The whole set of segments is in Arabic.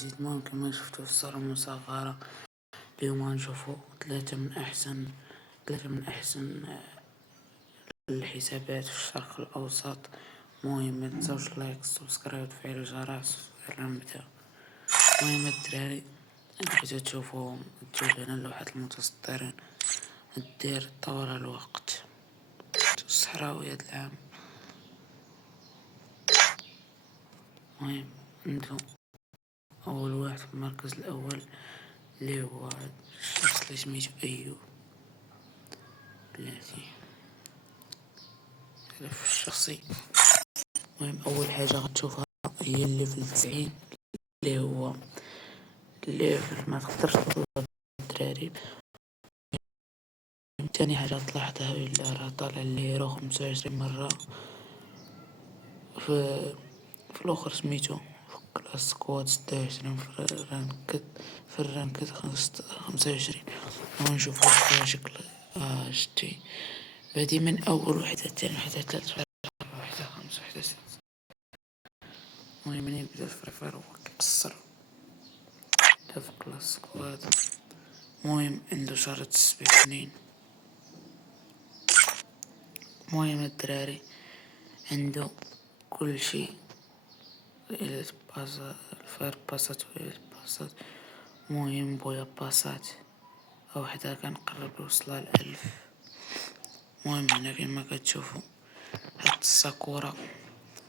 جديد. ممكن ما شفتوا الصورة المصغرة. اليوم نشوفوا ثلاثة من أحسن الحسابات في الشرق الأوسط. مهم متنساوش لايك سبسكرايب وتفعيل الجرس. يلا نبداو. المهم الدراري بغيتو تشوفوهم تجيو هنا لوحة المتسطرين دير طوال الوقت الصحراوية هاد العام. المهم ندو أول واحد في المركز الأول اللي هو الشخص اللي سميتو أيوب. بلاتي في الشخصي. المهم أول حاجة غتشوفها هي اللي في 90 اللي هو اللي ما تقدرش تطلب الدراري. تاني حاجة تلاحظها إلا راه طالع الليرو 25 مرة. في الأخر سميتو في كلاس سكواد 26 في الرانكد 25. ونشوفو فيها شكل شتي بادي من أول وحدة تاني وحدة تالت وحدة خمس وحدة ست. المهم من يبدا الفريفير هو كيقصر في كلاس سكواد. المهم عنده شهرة 7 سنين. المهم الدراري عنده كل شي الفير باسات باسات. مهم بويا باسات وحدة كنقرب يوصلها ل1000. المهم هنا كيما كتشوفو حط الساكورا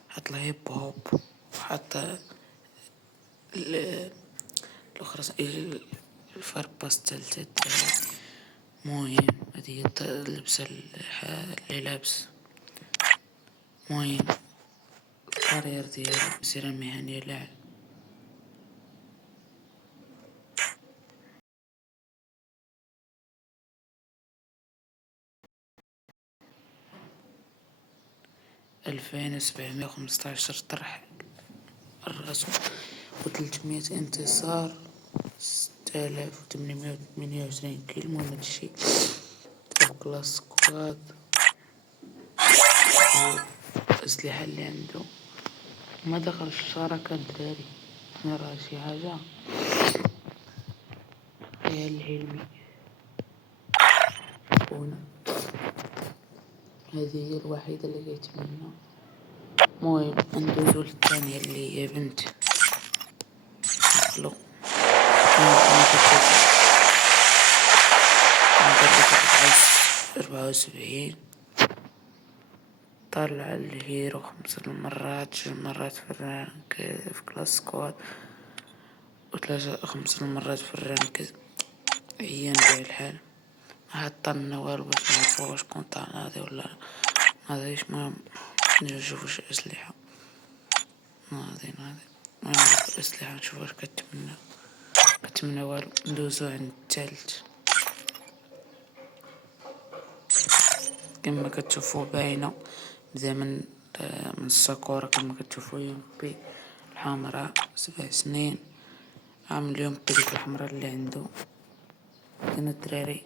حط الهيب هوب حط الاخرى الفير باس التالتة. المهم هادي هي اللبسة اللي لابس. المهم الكارير ديالو المسيرة المهنية لاعب. ألفين سبعمية وخمسطاعشر طرح الرسم و300 انتصار 6828 كيلو. المهم هادشي في كلاس سكواد. الأسلحة اللي عنده ما دخلش الشراكة الدراري. نرى شي حاجة خيال العلمي هنا. هذه هي الوحيدة اللي كيتمنى. المهم ندوزو للثانية اللي هي بنت مخلوق. أربعة وسبعين طلع الهيرو 5 مرات 6 مرات في الرانك في كلاس سكواد و5 مرات في الرانك. عيان بيع الحال ما حطلنا والو باش نعرفو واش كون ناضي ولا ماضيش. المهم نشوفو شي أسلحة ناضي. المهم الأسلحة نشوفو واش كتمنى والو. ندوزو عند التالت. كما كتشوفوا باينه بدا من الساكورا. كما كتشوفوا يمبي الحمراء 7 سنين عامل يمبي ديك الحمراء اللي عنده. كان الدراري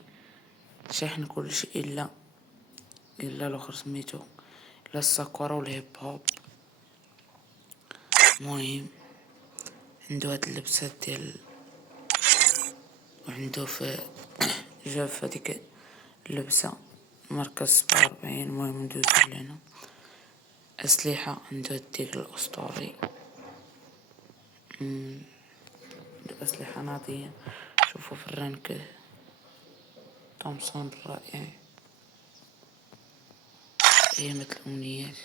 شاحن كلشي الا الاخر سميتو الا الساكورا والهيب هوب. المهم عنده هاد اللبسات ديال وعنده في جاب في هاديك اللبسة مركز 47. المهم ندوزو لهنا. أسلحة عنده الديك الأسطوري. أسلحة ناضية. شوفوا في الرانك تومسون الرائع. هي مثل الأمنيات.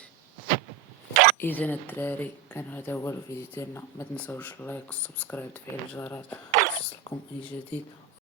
إذا الدراري كان هذا هو الفيديو ديالنا. ما تنساوش اللايك والسبسكرايب وتفعيل الجرس يوصلكم أي جديد.